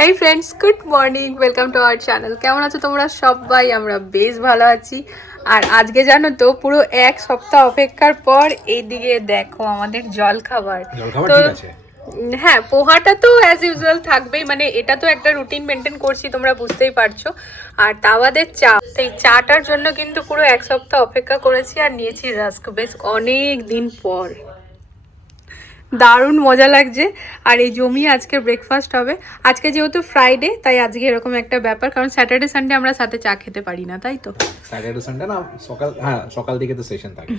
Hey friends, good morning, welcome to our channel. কেমন আছো তোমরা সবাই? আমরা বেশ ভালো আছি। আর আজকে জানো তো, পুরো এক সপ্তাহ অপেক্ষার পর এইদিকে দেখো আমাদের জল খাবার তো ঠিক আছে। হ্যাঁ, পোহাটা তো অ্যাজ ইউজুয়াল থাকবেই, মানে এটা তো একটা রুটিন মেনটেন করছি, তোমরা বুঝতেই পারছো। আর তাওয়াদের চা, এই চাটার জন্য কিন্তু পুরো এক সপ্তাহ অপেক্ষা করেছি আর নিয়েছি রাস্ক, বেশ অনেক দিন পর। দারুণ মজা লাগছে। আর এই জমিয়ে আজকে ব্রেকফাস্ট হবে। আজকে যেহেতু ফ্রাইডে, তাই আজকে এরকম একটা ব্যাপার, কারণ স্যাটারডে সানডে আমরা সাথে চা খেতে পারি না, তাই তো। স্যাটারডে সানডে না, সকাল দিকে তো সেশন থাকে।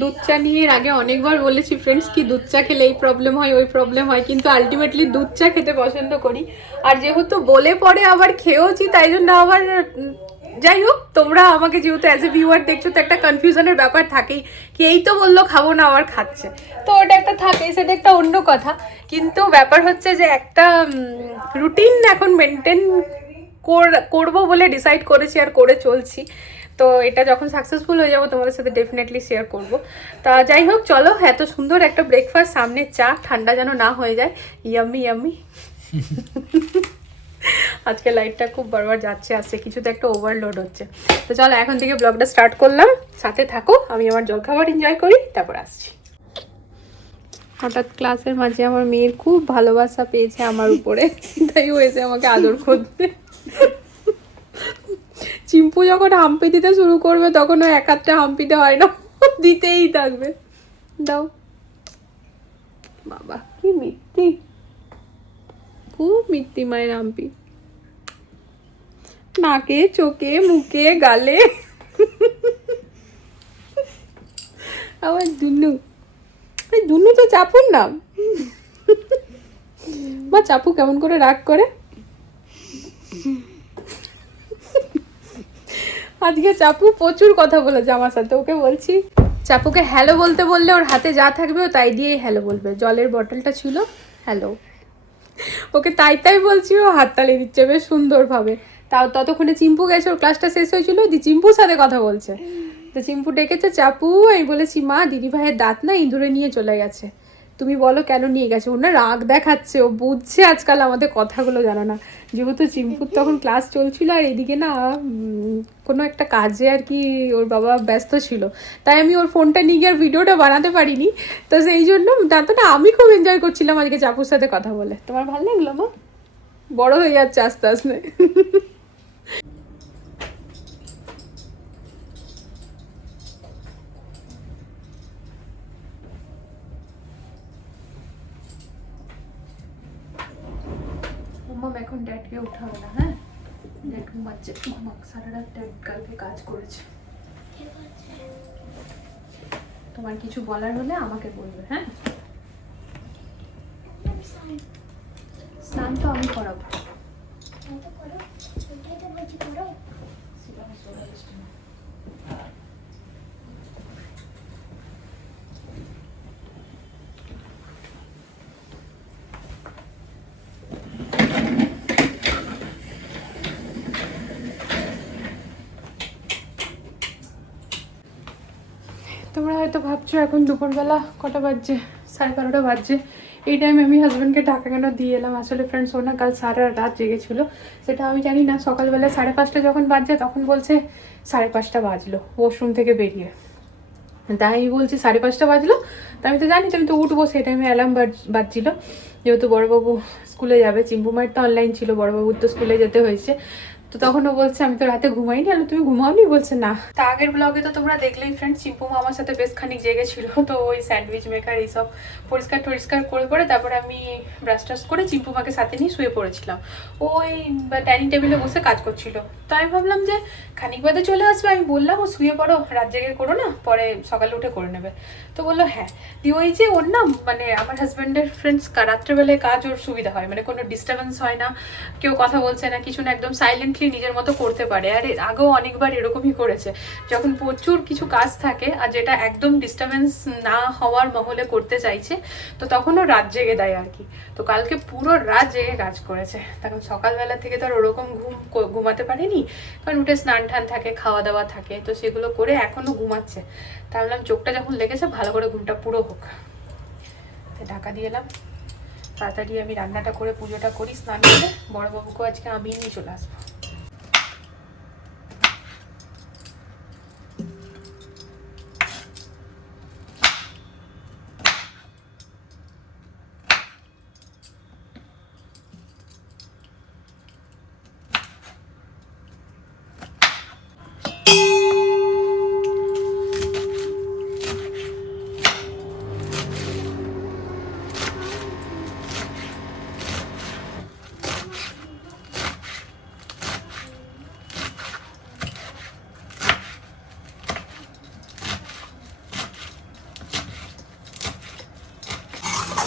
দুধ চা নিয়ে এর আগে অনেকবার বলেছি ফ্রেন্ডস, কি দুধ চা খেলে এই প্রবলেম হয় ওই প্রবলেম হয়, কিন্তু আলটিমেটলি দুধ চা খেতে পছন্দ করি। আর যেহেতু বলে পরে আবার খেয়েওছি, তাই জন্য আবার যাই হোক, তোমরা আমাকে যেহেতু অ্যাজ এ ভিউয়ার দেখছো, তো একটা কনফিউশনের ব্যাপার থাকেই, কি এই তো বললো খাবো না আবার খাচ্ছে, তো ওটা একটা থাকে, সেটা একটা অন্য কথা। কিন্তু ব্যাপার হচ্ছে যে একটা রুটিন এখন মেনটেন করবো বলে ডিসাইড করেছি আর করে চলছি। তো এটা যখন সাকসেসফুল হয়ে যাবো তোমাদের সাথে ডেফিনেটলি শেয়ার করব। তা যাই হোক, চলো, এত সুন্দর একটা ব্রেকফাস্ট, সামনে চা, ঠান্ডা যেন না হয়ে যায়। Yummy yummy. আজকে লাইটটা খুব বারবার যাচ্ছে আসছে, কিছুতে একটা ওভারলোড হচ্ছে। তো চলো, এখন থেকে ব্লগটা স্টার্ট করলাম, সাথে থাকো, আমি আমার জলখাবার এনজয় করি, তারপর আসছি। হঠাৎ ক্লাসের মাঝে আমার মেয়ের খুব ভালোবাসা পেয়েছে আমার উপরে, তাই হয়েছে আমাকে আদর করতে। চিম্পু যখন হাম্পি দিতে শুরু করবে, তখন ও এক হাতটা হাম্পিতে হয় না, দিতেই থাকবে। দাও বাবা, কি মিথ্যি, খুব মিথ্যি মায়ের হাম্পি, নাকে, চোখে, মুখে, গালে। আমার দুনু, দুনু তো চাপুর নাম। বা চাপু কেমন করে রাগ করে। আজকে চাপু প্রচুর কথা বলেছে আমার সাথে, ওকে বলছি চাপুকে হ্যালো বলতে বললে ওর হাতে যা থাকবে ও তাই দিয়েই হ্যালো বলবে। জলের বটলটা ছিল, হ্যালো, ওকে তাই তাই বলছি, ও হাততালি দিচ্ছে বেশ সুন্দরভাবে। তাও ততক্ষণে চিম্পু গেছে, ওর ক্লাসটা শেষ হয়েছিল, দি চিম্পুর সাথে কথা বলছে। তো চিম্পু ডেকেছে, চাপু, আমি বলেছি মা, দিদি ভাইয়ের দাঁত না ইঁদুরে নিয়ে চলে গেছে, তুমি বলো কেন নিয়ে গেছে। ওর না রাগ দেখাচ্ছে, ও বুঝছে আজকাল আমাদের কথাগুলো, জানো না। যেহেতু চিম্পুর তখন ক্লাস চলছিল, আর এদিকে না কোনো একটা কাজে আর কি ওর বাবা ব্যস্ত ছিল, তাই আমি ওর ফোনটা নিয়ে গিয়ে আর ভিডিওটা বানাতে পারিনি। তো সেই জন্য তাতে না আমি খুব এনজয় করছিলাম আজকে চাপুর সাথে কথা বলে। তোমার ভালো লাগলো মা? বড় হয়ে যাচ্ছে আস্তে আস্তে। এখন ড্যাডকে উঠাবে না, হ্যাঁ? ড্যাড ঘুমাচ্ছে, ঘুমাক, সারা রাত ড্যাড কালকে কাজ করেছে। তোমার কিছু বলার হলে আমাকে বলবে, হ্যাঁ? স্নান তো আমি করাবো। তোমরা হয়তো ভাবছো এখন দুপুরবেলা কটা বাজছে, 12:30 বাজছে, এই টাইমে আমি হাজব্যান্ডকে টাকা কেন দিয়ে এলাম। আসলে ফ্রেন্ডস, ও না কাল সারা রাত জেগেছিল, সেটা আমি জানি না। সকালবেলা 5:30 যখন বাজছে, তখন বলছে 5:30 বাজলো ওয়াশরুম থেকে বেরিয়ে। তাই আমি বলছি 5:30 বাজলো, তা আমি তো জানি, আমি তো উঠবো, সেই টাইমে অ্যালার্ম বাজছিল। যেহেতু বড়বাবু স্কুলে যাবে, চিম্পু মায়ের তো অনলাইন ছিল, বড়বাবুর তো স্কুলে যেতে হয়েছে। তো তখন ও বলছে আমি তো রাতে ঘুমাইনি। আর তুমি ঘুমাওনি? বলছে না। তা আগের ব্লগে তো তোমরা দেখলেই ফ্রেন্ড, চিম্পু মা আমার সাথে বেশ খানিক জেগেছিল। তো ওই স্যান্ডউইচ মেকার এইসব পরিষ্কার করে তারপরে আমি ব্রাশ টাশ করে চিম্পু মাকে সাথে নিয়ে শুয়ে পড়েছিলাম। ওই ডাইনিং টেবিলে বসে কাজ করছিল। তো আমি ভাবলাম যে খানিক বাদে চলে আসবে, আমি বললাম ও শুয়ে পড়ো, রাত জেগে করো না, পরে সকালে উঠে করে নেবে। তো বললো হ্যাঁ। দিয়ে ওই যে ওর না, মানে আমার হাজব্যান্ডের ফ্রেন্ডস রাত্রেবেলায় কাজ ওর সুবিধা হয়, মানে কোনো ডিস্টার্বেন্স হয় না, কেউ কথা বলছে না, কিছু না, একদম সাইলেন্টলি নিজের মতো করতে পারে। আর আগেও অনেকবার এরকমই করেছে, যখন প্রচুর কিছু কাজ থাকে আর যেটা একদম ডিস্টার্বেন্স না হওয়ার মহলে করতে চাইছে, তো তখন ও রাত জেগে দেয় আর কি। তো কালকে পুরো রাত জেগে কাজ করেছে। তখন সকালবেলা থেকে তো আর ওরকম ঘুমাতে পারেনি, কারণ উঠে স্নান টান থাকে, খাওয়া দাওয়া থাকে, তো সেগুলো করে এখনো ঘুমাচ্ছে। তাই বললাম চোখটা যখন লেগেছে, ভালো করে ঘুমটা পুরো হোক, ঢাকা দিয়ে এলাম। তাড়াতাড়ি আমি রান্নাটা করে পুজোটা করি, স্নান করে বড়বাবুকেও আজকে আমি নিয়ে চলে আসবো।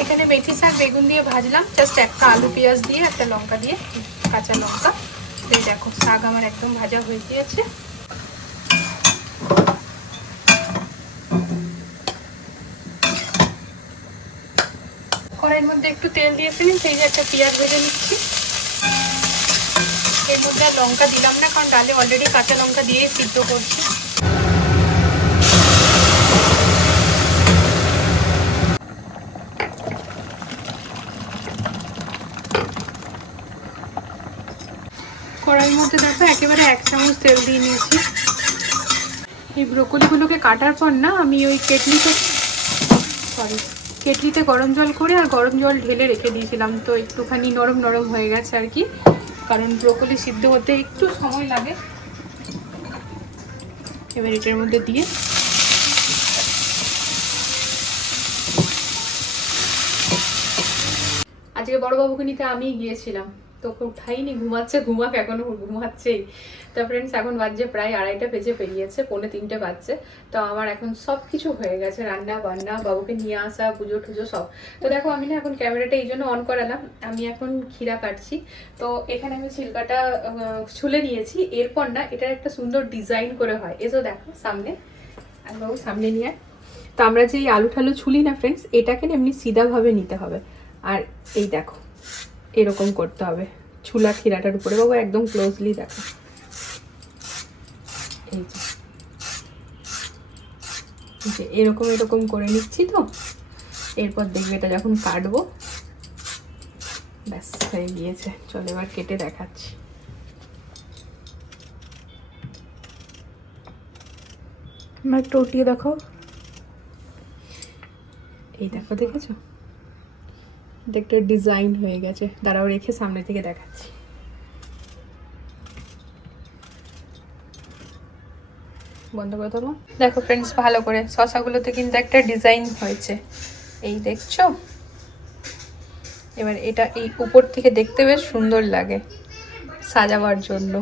এখানে মেথি শাক বেগুন দিয়ে ভাজলাম, জাস্ট একটা আলু পেঁয়াজ দিয়ে একটা লঙ্কা দিয়ে, কাঁচা লঙ্কা। এই দেখো শাক আমার একদম ভাজা হয়ে গিয়েছে। কড়াইয়ের মধ্যে একটু তেল দিয়েছিলাম, সেই যে একটা পেঁয়াজ ভেজে নিচ্ছি। এর মধ্যে আর লঙ্কা দিলাম না, কারণ ডালে অলরেডি কাঁচা লঙ্কা দিয়ে সিদ্ধ করছি। কড়াইয়ের মধ্যে দেখো একেবারে 1 চামচ তেল দিয়ে নিয়েছি। এই ব্রোকলিগুলোকে কাটার পর না আমি ওই কেটলিতে গরম জল করে আর গরম জল ঢেলে রেখে দিয়েছিলাম, তো একটুখানি নরম নরম হয়ে গেছে আর কি, কারণ ব্রোকলি সিদ্ধ হতে একটু সময় লাগে। এবার এটার মধ্যে দিয়ে আজকে বড়বাবুকে নিতে আমিই গিয়েছিলাম, তোকে উঠাইনি, ঘুমাক এখনো ঘুমাচ্ছেই। তো ফ্রেন্ডস এখন বাজছে প্রায় 2:30 বেজে পেরিয়েছে, 2:45 বাজছে। তো আমার এখন সব কিছু হয়ে গেছে, রান্না বান্না, বাবুকে নিয়ে আসা, পুজো টুজো সব। তো দেখো আমি না এখন ক্যামেরাটা এই জন্য অন করালাম, আমি এখন ক্ষীরা কাটছি। তো এখানে আমি ছিলকাটা ছুলে নিয়েছি। এরপর না এটার একটা সুন্দর ডিজাইন করে হয়, এসো দেখো সামনে, আর বাবু সামনে নিয়ে। তো আমরা যে আলু ঠালু ছুলি না ফ্রেন্ডস, এটাকে না এমনি সিধাভাবে নিতে হবে। আর এই দেখো এরকম করতে হবে ছুলা ক্ষীরাটার উপরে। বাবু একদম ক্লোজলি দেখো, এই যে এরকম এরকম করে নিচ্ছি। তো এরপর দেখবে এটা যখন কাটবো ব্যাস হয়ে গিয়েছে। চলো এবার কেটে দেখাচ্ছি। একটু উঠিয়ে দেখো, এই দেখো, দেখেছো একটা ডিজাইন হয়ে গেছে। দাঁড়াও রেখে সামনে থেকে দেখাচ্ছি। বন্ধ করে দেবো। দেখো ফ্রেন্ডস ভালো করে শসাগুলোতে কিন্তু একটা ডিজাইন হয়েছে, এই দেখছো। এবার এটা এই উপর থেকে দেখতে বেশ সুন্দর লাগে সাজাবার জন্য।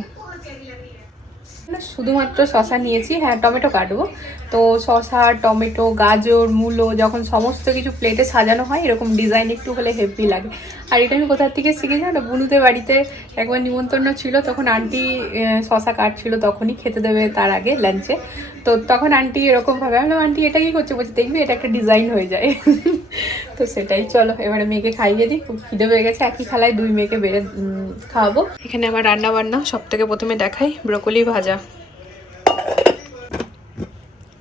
শুধুমাত্র শসা নিয়েছি, হ্যাঁ টমেটো কাটবো। তো শসা, টমেটো, গাজর, মূলো যখন সমস্ত কিছু প্লেটে সাজানো হয় এরকম ডিজাইন একটু হলে হেভি লাগে। আর এটা আমি কোথার থেকে শিখে জানো, বুনুদের বাড়িতে একবার নিমন্ত্রণ ছিল, তখন আন্টি শসা কাটছিল, তখনই খেতে দেবে তার আগে লাঞ্চে। তো তখন আন্টি এরকমভাবে, আমি আন্টি এটা কি করছে, বলছে দেখবি এটা একটা ডিজাইন হয়ে যায়। তো সেটাই, চলো এবারে মেয়েকে খাইয়ে দিই, খুব খিদে পেয়ে গেছে। একই থালায় 2 মেয়েকে বেড়ে খাওয়াবো। এখানে আমার রান্না বান্না সব থেকে প্রথমে দেখাই ব্রোকলি ভাজা।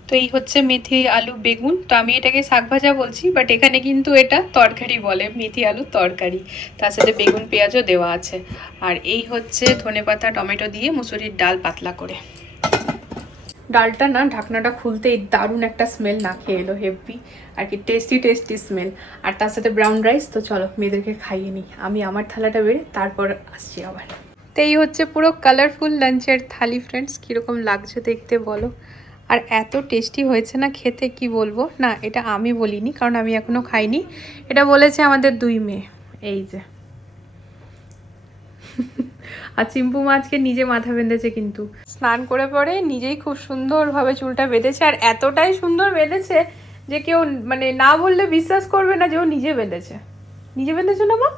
তো এই হচ্ছে মেথি আলু বেগুন। তো আমি এটাকে শাক ভাজা বলছি, বাট এখানে কিন্তু এটা তরকারি বলে, মেথি আলুর তরকারি। তার সাথে বেগুন পেঁয়াজও দেওয়া আছে। আর এই হচ্ছে ধনেপাতা টমেটো দিয়ে মুসুরির ডাল পাতলা করে। ডালটা না ঢাকনাটা খুলতেই দারুণ একটা স্মেল না খেয়ে এলো, হেভি আর কি, টেস্টি টেস্টি স্মেল। আর তার সাথে ব্রাউন রাইস। তো চলো মেয়েদেরকে খাইয়ে নিই, আমি আমার থালাটা বেড়ে তারপর আসছি আবার। তো এই হচ্ছে পুরো কালারফুল লাঞ্চের থালি ফ্রেন্ডস, কীরকম লাগছে দেখতে বলো। আর এত টেস্টি হয়েছে না খেতে, কি বলবো। না এটা আমি বলিনি, কারণ আমি এখনও খাইনি, এটা বলেছে আমাদের 2 মেয়ে। এই যে আর চিম্পু মাছকে নিজে মাথা বেঁধেছে, কিন্তু স্নান করে পরে নিজেই খুব সুন্দরভাবে চুলটা বেঁধেছে। আর এতটাই সুন্দর বেঁধেছে যে কেউ মানে না বললে বিশ্বাস করবে না যে ও নিজে বেঁধেছে। নিজে বেঁধেছে না মা,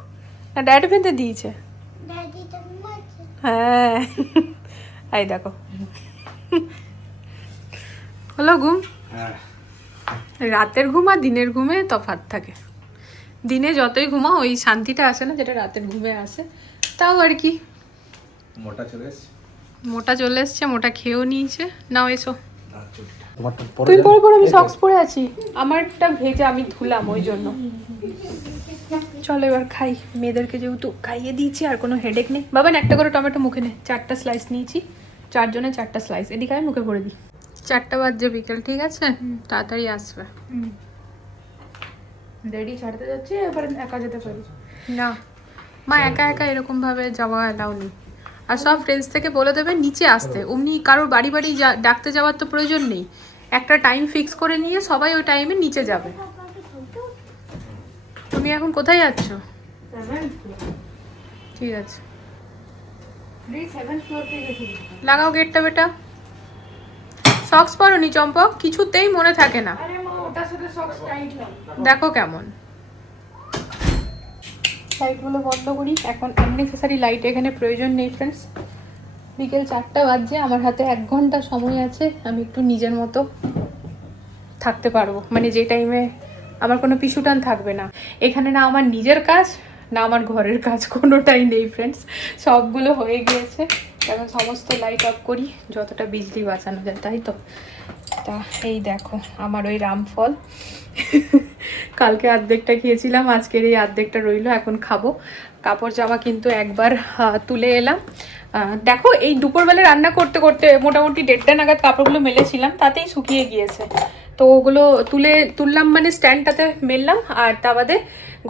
না ড্যাডি বেঁধে দিয়েছে? হ্যাঁ এই দেখো হলো ঘুম। রাতের ঘুম আর দিনের ঘুমে তফাৎ থাকে। দিনে যতই ঘুমাও ওই শান্তিটা আসে না যেটা রাতের ঘুমে আসে। তাও আর কি, মোটা চলে এসছে, মোটা খেয়েও নিয়েছে। নাও এসো, তুই পরে আমি সক্স পরে আছি, আমারটা ভেজা, আমি ধুলাম ওই জন্য। চলো এবার খাই, মেয়েদেরকে যেহেতু খাইয়ে দিয়েছি আর কোনো হেডেক নেই। বাবান একটা করে টমেটো মুখে নে, 4টা স্লাইস নিয়েছি, 4 জনে 4টা স্লাইস, এদিকে আমি মুখে ভরে দিই। 4টা বাজছে বিকেল, ঠিক আছে তাড়াতাড়ি আসবে। রেডি ছাড়তে যাচ্ছি, এবার একা যেতে পারি না, মা একা একা এরকম ভাবে যাওয়া এলাও নেই। আর সব ফ্রেন্ডস থেকে বলে দেবে নিচে আসতে, অমনি কারোর বাড়ি বাড়ি ডাকতে যাওয়ার তো প্রয়োজন নেই, একটা টাইম ফিক্স করে নিয়ে সবাই ওই টাইমে নিচে যাবে। তুমি এখন কোথায় যাচ্ছ? ঠিক আছে, লাগাও গেটটা বেটা। সক্স পরোনি চম্পক? কিছুতেই মনে থাকে না, দেখো কেমন। লাইটগুলো বন্ধ করি, এখন আননেসেসারি লাইট এখানে প্রয়োজন নেই ফ্রেন্ডস। বিকেল 4টা বাজছে, আমার হাতে 1 ঘন্টা সময় আছে, আমি একটু নিজের মতো থাকতে পারবো, মানে যে টাইমে আমার কোনো পিছুটান থাকবে না। এখানে না আমার নিজের কাজ না আমার ঘরের কাজ, কোনোটাই নেই ফ্রেন্ডস, সবগুলো হয়ে গিয়েছে। এখন সমস্ত লাইট অফ করি, যতটা বিজলি বাঁচানো যায়, তাই তো। তা এই দেখো আমার ওই রামফল, কালকে অর্ধেকটা খেয়েছিলাম, আজকের এই অর্ধেকটা রইলো, এখন খাবো। কাপড় জামা কিন্তু একবার তুলে এলাম। দেখো এই দুপুরবেলা রান্না করতে করতে মোটামুটি 1:30 নাগাদ কাপড়গুলো মেলেছিলাম, তাতেই শুকিয়ে গিয়েছে। তো ওগুলো তুললাম, মানে স্ট্যান্ডটাতে মেললাম, আর তা বাদে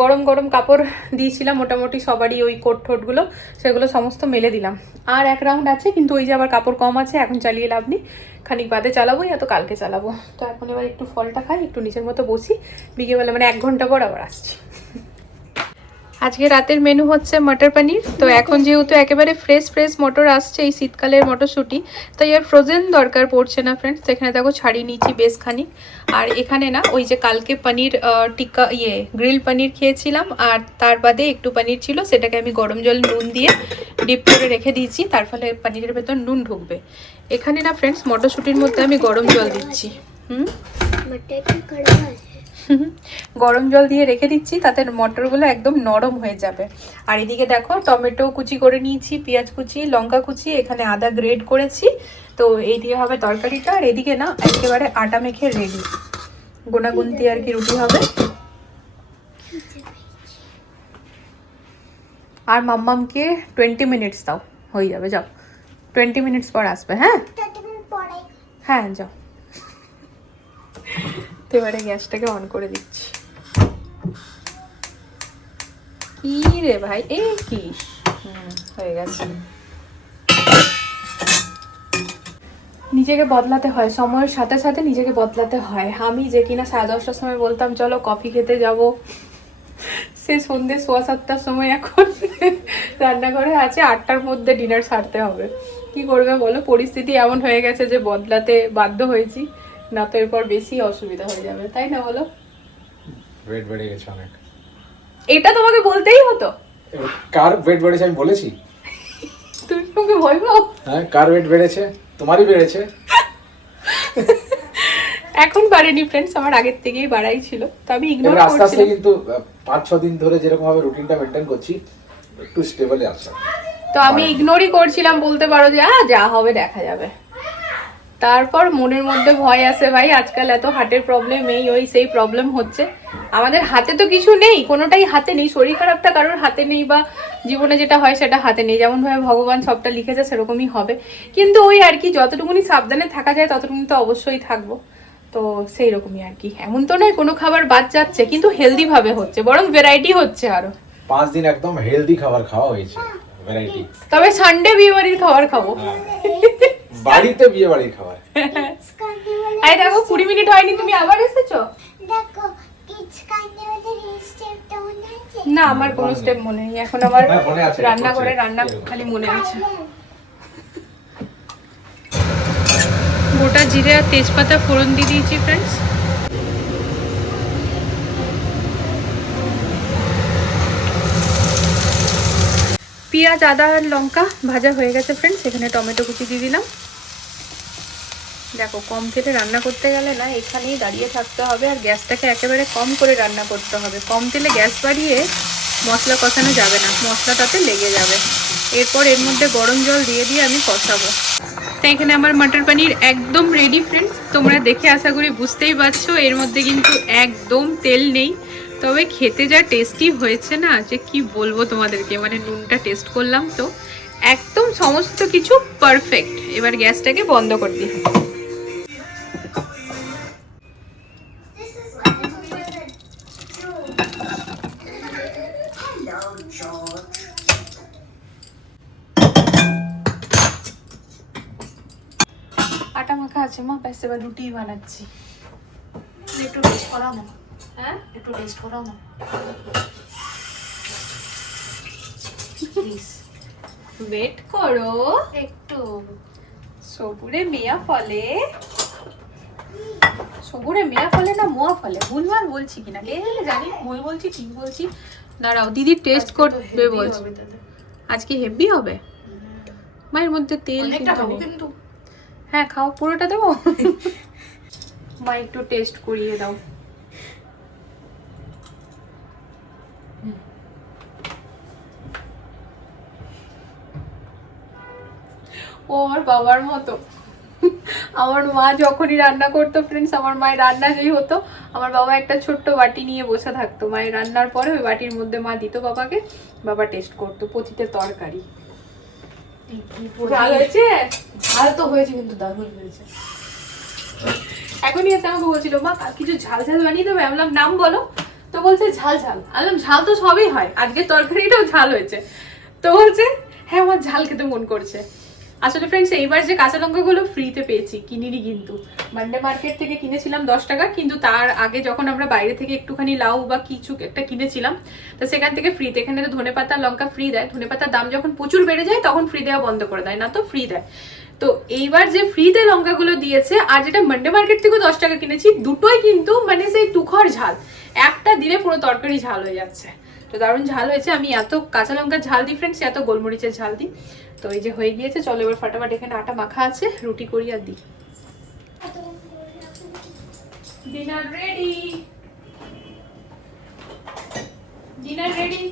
গরম গরম কাপড় দিয়েছিলাম মোটামুটি সবারই, ওই কোট ঠোঁটগুলো সেগুলো সমস্ত মেলে দিলাম। আর 1 রাউন্ড আছে, কিন্তু ওই যে আবার কাপড় কম আছে, এখন চালিয়ে লাভ নেই, খানিক বাদে চালাবো, এত কালকে চালাবো। তো এখন এবার একটু ফলটা খাই, একটু নিজের মতো বসি, বিকেলবেলা মানে 1 ঘন্টা পর আবার আসছি। আজকে রাতের মেনু হচ্ছে মটর পনির। তো এখন যেহেতু একেবারে ফ্রেশ মটর আসছে, এই শীতকালের মটরশুঁটি, তাই আর ফ্রোজেন দরকার পড়ছে না ফ্রেন্ডস। এখানে দেখো ছাড়িয়ে নিয়েছি বেশ খানিক। আর এখানে না ওই যে কালকে পনির টিক্কা গ্রিল পনির খেয়েছিলাম, আর তার বাদে একটু পনির ছিল, সেটাকে আমি গরম জল নুন দিয়ে ডিপ করে রেখে দিয়েছি, তার ফলে পনিরের ভেতর নুন ঢুকবে। এখানে না ফ্রেন্ডস মটরশুঁটির মধ্যে আমি গরম জল দিচ্ছি, গরম জল দিয়ে রেখে দিচ্ছি, তাতে মটরগুলো একদম নরম হয়ে যাবে। আর এদিকে দেখো টমেটো কুচি করে নিয়েছি, পেঁয়াজ কুচি, লঙ্কা কুচি, এখানে আদা গ্রেড করেছি। তো এই দিয়ে হবে তরকারিটা। আর এদিকে না একেবারে আটা মেখে রেডি, গোনাগুনতি আর কি রুটি হবে। আর মাম্মামকে 20 মিনিটস দাও, হয়ে যাবে, যাও 20 মিনিটস পর আসবে। হ্যাঁ হ্যাঁ যাও। তো এবারে গ্যাসটাকে অন করে দিচ্ছি। কি রে ভাই, এই কি হয়ে গেছে। নিজেকে বদলাতে হয়, সময়ের সাথে সাথে নিজেকে বদলাতে হয়। আমি যে কিনা 10:30টার সময় বলতাম চলো কফি খেতে যাব, সে সন্ধ্যে 7:15টার সময় এখন রান্নাঘরে আছে, 8টার মধ্যে ডিনার সারতে হবে। কি করবে বলো, পরিস্থিতি এমন হয়ে গেছে যে বদলাতে বাধ্য হয়েছি, না তো এরপর বেশি অসুবিধা হয়ে যাবে, তাই না বলো? ওয়েট বেড়ে গেছে অনেক। এটা তোমাকে বলতেই হতো। কার ওয়েট বেড়েছে আমি বলেছি? তুমি ওকে ভয় পাও? হ্যাঁ, কার ওয়েট বেড়েছে? তোমারই বেড়েছে। এখন বাড়েনি ফ্রেন্ডস, আমার আগের থেকেই বাড়াই ছিল, তো আমি ইগনোর এবার আস্তে আস্তে করছিলাম। কিন্তু 5-6 দিন ধরে যেরকম ভাবে রুটিনটা মেইনটেইন করছি, একটু স্টেবলে আছে। তো আমি ইগনোরই করছিলাম, বলতে পারো যে যা হবে দেখা যাবে। তারপর মনের মধ্যে ভয় আসে, ভাই আজকাল এত হার্টের প্রবলেম, এই ওই সেই প্রবলেম হচ্ছে। আমাদের হাতে তো কিছু নেই, কোনোটাই হাতে নেই, শরীর খারাপটা কারোর হাতে নেই, বা জীবনে যেটা হয় সেটা হাতে নেই, যেমন ভাবে ভগবান সবটা লিখেছে সেরকমই হবে। কিন্তু ওই আর কি, যতটুকুনি সাবধানে থাকা যায় ততটুকুনি তো অবশ্যই থাকবো। তো সেই রকমই আর কি, এমন তো নয় কোনো খাবার বাদ যাচ্ছে, কিন্তু হেলদি ভাবে হচ্ছে, বরং ভ্যারাইটি হচ্ছে আরো। 5 দিন একদম হেলদি খাবার খাওয়া হয়েছে, ভ্যারাইটি। তবে সানডে বিয়ে বাড়ির খাবার খাবো, বাড়িতে বিয়ে বাড়ির খাবার। এই দেখো 20 মিনিট হয়নি, তুমি আবার এসেছো। না আমার কোনো স্টেপ মনে নেই এখন, আমার রান্না করে রান্না খালি মনে আছে। গোটা জিরে আর তেজপাতা ফোড়ন দিয়ে দিয়েছি ফ্রেন্ডস। পেঁয়াজ, আদা আর লঙ্কা ভাজা হয়ে গেছে ফ্রেন্ডস, এখানে টমেটো কুচি দিয়ে দিলাম। দেখো কম তেলে রান্না করতে গেলে না এখানেই দাঁড়িয়ে থাকতে হবে, আর গ্যাসটাকে একেবারে কম করে রান্না করতে হবে। কম তেলে গ্যাস বাড়িয়ে মশলা কষানো যাবে না, মশলাটাতে লেগে যাবে। এরপর এর মধ্যে গরম জল দিয়ে দিয়ে আমি কষাবো। তাই এখানে আমার মটর পনির একদম রেডি ফ্রেন্ডস। তোমরা দেখে আশা করি বুঝতেই পারছো, এর মধ্যে কিন্তু একদম তেল নেই, তবে খেতে যা টেস্টি হয়েছে না, যে কি বলবো তোমাদেরকে, মানে নুনটা টেস্ট করলাম তো একদম সমস্ত কিছু পারফেক্ট। এবার গ্যাসটাকে বন্ধ করে দিই। আটা মাখা আছে মা, ব্যাস এবার রুটি বানাচ্ছি। একটু টেস্ট করাও না, হ্যাঁ একটু টেস্ট করাও না প্লিজ, ওয়েট করো একটু। সবুরে মিয়া ফলে, সবুরে মিয়া ফলে না মোয়া ফলে, ভুলভাল বলছি কিনা কে জানি, ভুল বলছি ঠিক বলছি। দাঁড়াও দিদি টেস্ট করবে বলছি। আজকে হেভি হবে মায়ের মধ্যে তেল অনেকটা কিন্তু খাবো নেই। কিন্তু। হ্যাঁ খাও, পুরোটা দেবো। মা একটু টেস্ট করিয়ে দাও। ওর বাবার মতো। আমার মা যখনই রান্না করতো ফ্রেন্ডস, আমার মায়ের রান্না যেই হতো, আমার বাবা একটা ছোট্ট বাটি নিয়ে বসে থাকতো। মায়ের রান্নার পরে ওই বাটির মধ্যে মা দিত বাবাকে, বাবা টেস্ট করতো পচিতে তরকারি। ঝাল হয়েছে? ঝাল তো হয়েছে কিন্তু দারুণ হয়েছে। এখনই এসে আমাকে বলছিল মা কিছু ঝাল ঝাল বানিয়ে দেবে, আমি বললাম নাম বলো, তো বলছে ঝাল ঝাল। আমি বললাম ঝাল তো সবই হয়, আজকে তরকারিটাও ঝাল হয়েছে। তো বলছে হ্যাঁ আমার ঝাল খেতে মন করছে। আসলে ফ্রেন্ডস এইবার যে কাঁচা লঙ্কাগুলো ফ্রিতে পেয়েছি, কিনিনি কিন্তু, মান্ডে মার্কেট থেকে কিনেছিলাম 10 টাকা, কিন্তু তার আগে যখন আমরা বাইরে থেকে একটুখানি লাউ বা কিছু একটা কিনেছিলাম, তো সেখান থেকে ফ্রিতে, এখানে তো ধনেপাতা লঙ্কা ফ্রি দেয়, ধনেপাতার দাম যখন প্রচুর বেড়ে যায় তখন ফ্রি দেওয়া বন্ধ করে দেয়, না তো ফ্রি দেয়। তো এইবার যে ফ্রিতে লঙ্কাগুলো দিয়েছে, আর যেটা মান্ডে মার্কেট থেকে 10 টাকা কিনেছি, দুটোই কিন্তু মানে সেই তুখর ঝাল, একটা দিলে পুরো তরকারি ঝাল হয়ে যাচ্ছে। তো দারুণ ঝাল হয়েছে। আমি এত কাঁচা লঙ্কার ঝাল দিই ফ্রেন্ডস, এত গোলমরিচের ঝাল দিই। তো এই যে হয়ে গিয়েছে, চলো এবার ফাটাফাট এখানে আটা মাখা আছে, রুটি করি আর দিই। ডিনার রেডি, ডিনার রেডি,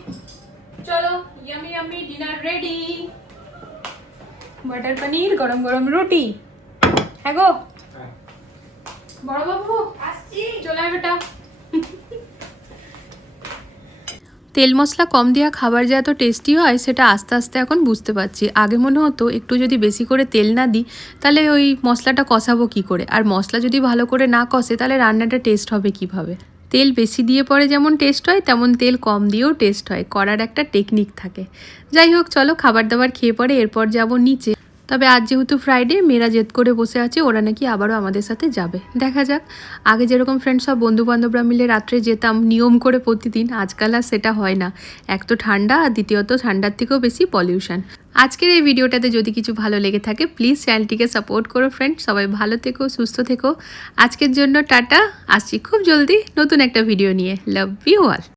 চলো yummy yummy dinner ready. Butter paneer, গরম গরম রুটি। হ্যাঁ গো বড় বাবু আসছি, চলে আয় বেটা। তেল মশলা কম দেওয়া খাবার যে এত টেস্টি হয় সেটা আস্তে আস্তে এখন বুঝতে পারছি। আগে মনে হতো একটু যদি বেশি করে তেল না দিই তাহলে ওই মশলাটা কষাবো কী করে, আর মশলা যদি ভালো করে না কষে তাহলে রান্নাটা টেস্ট হবে কিভাবে। তেল বেশি দিয়ে পরে যেমন টেস্ট হয়, তেমন তেল কম দিয়েও টেস্ট হয়, করার একটা টেকনিক থাকে। যাই হোক চলো খাবার দাবার খেয়ে পরে এরপর যাব নিচে। তবে আজ যেহেতু ফ্রাইডে, মেয়েরা জেদ করে বসে আছে, ওরা নাকি আবারও আমাদের সাথে যাবে, দেখা যাক। আগে যেরকম ফ্রেন্ড সব বন্ধুবান্ধবরা মিলে রাত্রে যেতাম নিয়ম করে প্রতিদিন, আজকাল আর সেটা হয় না। এক তো ঠান্ডা, আর দ্বিতীয়ত ঠান্ডার থেকেও বেশি পলিউশন। আজকের এই ভিডিওটাতে যদি কিছু ভালো লেগে থাকে প্লিজ চ্যানেলটিকে সাপোর্ট করো ফ্রেন্ড। সবাই ভালো থেকো, সুস্থ থেকো। আজকের জন্য টাটা, আসছি খুব জলদি নতুন একটা ভিডিও নিয়ে। Love you all.